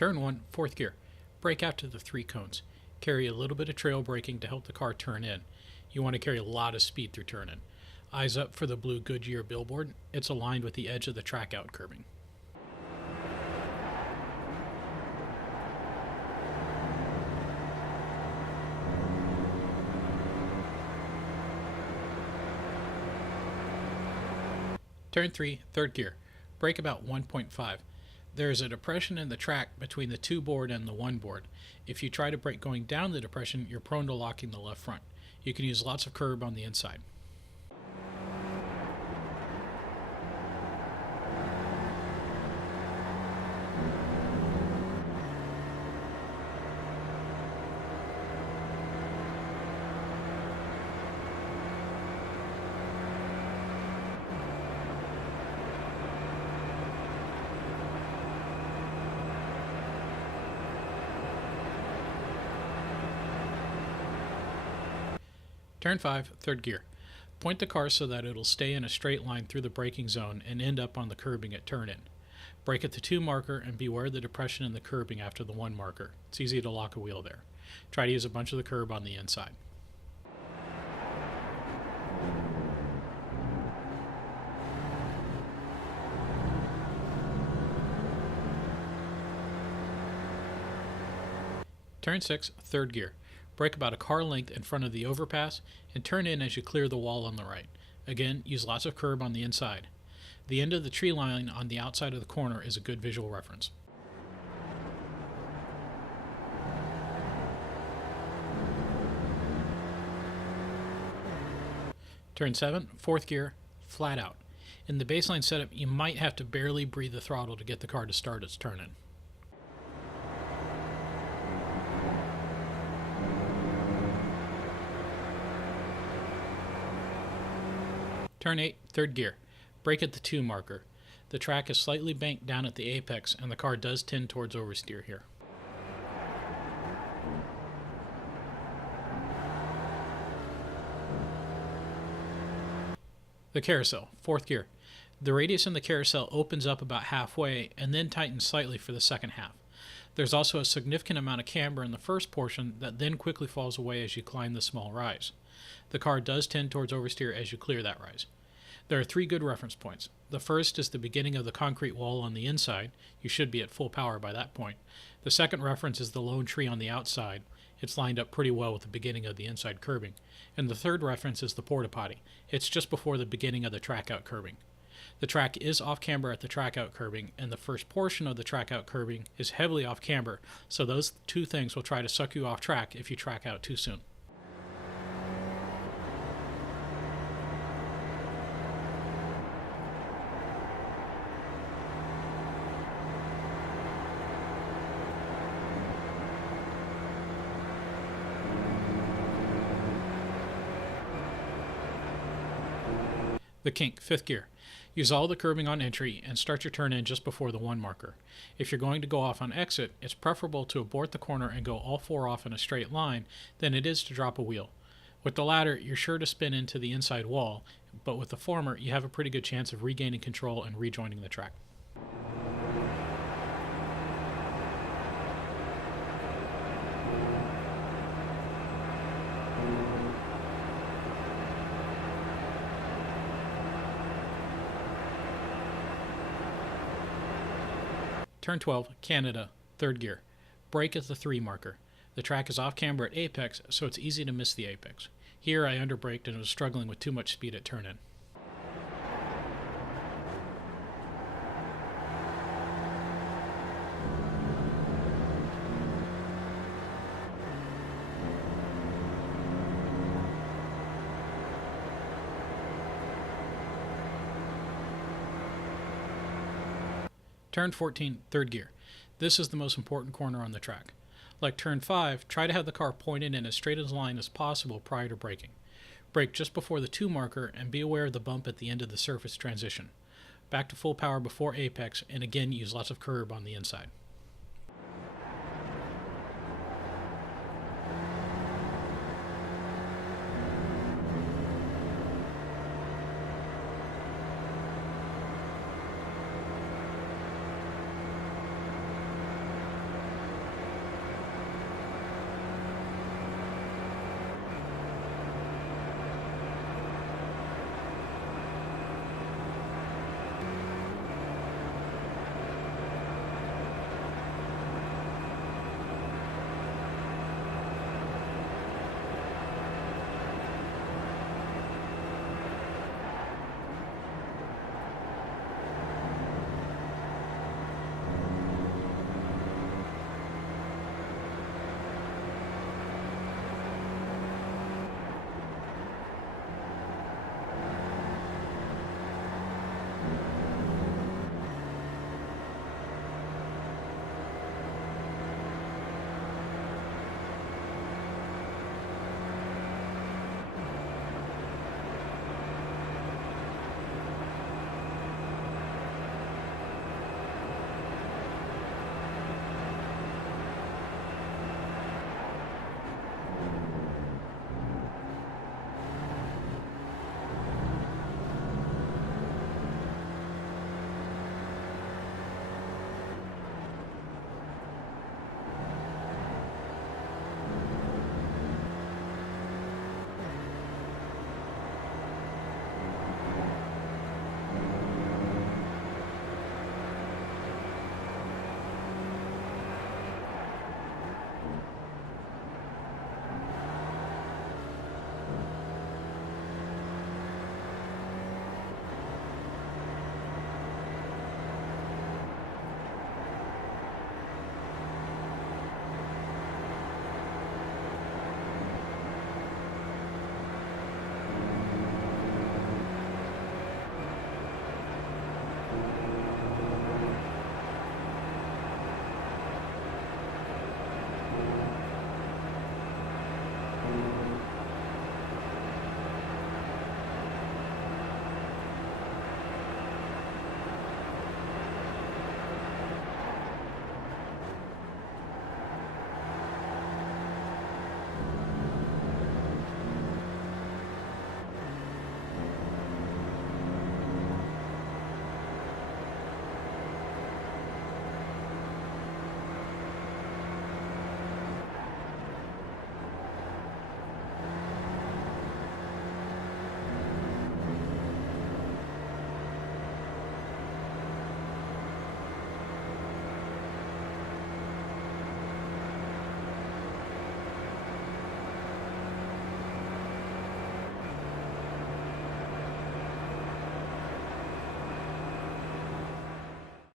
Turn 1, fourth gear. Brake out to the 3 cones. Carry a little bit of trail braking to help the car turn in. You want to carry a lot of speed through turn-in. Eyes up for the blue Goodyear billboard. It's aligned with the edge of the track out curbing. Turn 3, third gear. Brake about 1.5. There is a depression in the track between the 2 board and the 1 board. If you try to brake going down the depression, you're prone to locking the left front. You can use lots of curb on the inside. Turn 5, third gear. Point the car so that it'll stay in a straight line through the braking zone and end up on the curbing at turn-in. Brake at the 2 marker and beware of the depression in the curbing after the 1 marker. It's easy to lock a wheel there. Try to use a bunch of the curb on the inside. Turn 6, third gear. Brake about a car length in front of the overpass and turn in as you clear the wall on the right. Again, use lots of curb on the inside. The end of the tree line on the outside of the corner is a good visual reference. Turn 7, fourth gear, flat out. In the baseline setup, you might have to barely breathe the throttle to get the car to start its turn-in. Turn 8, third gear. Brake at the 2 marker. The track is slightly banked down at the apex and the car does tend towards oversteer here. The carousel, fourth gear. The radius in the carousel opens up about halfway and then tightens slightly for the second half. There's also a significant amount of camber in the first portion that then quickly falls away as you climb the small rise. The car does tend towards oversteer as you clear that rise. There are 3 good reference points. The first is the beginning of the concrete wall on the inside. You should be at full power by that point. The second reference is the lone tree on the outside. It's lined up pretty well with the beginning of the inside curbing. And the third reference is the porta potty. It's just before the beginning of the track out curbing. The track is off camber at the track out curbing, and the first portion of the track out curbing is heavily off camber, so those 2 things will try to suck you off track if you track out too soon. The kink, 5th gear. Use all the curbing on entry and start your turn in just before the 1 marker. If you're going to go off on exit, it's preferable to abort the corner and go all 4 off in a straight line than it is to drop a wheel. With the latter, you're sure to spin into the inside wall, but with the former, you have a pretty good chance of regaining control and rejoining the track. Turn 12, Canada, 3rd gear. Brake at the 3 marker. The track is off camber at apex, so it's easy to miss the apex. Here I underbraked and was struggling with too much speed at turn-in. Turn 14, 3rd gear. This is the most important corner on the track. Like turn 5, try to have the car pointed in as straight a line as possible prior to braking. Brake just before the 2 marker and be aware of the bump at the end of the surface transition. Back to full power before apex and again use lots of curb on the inside.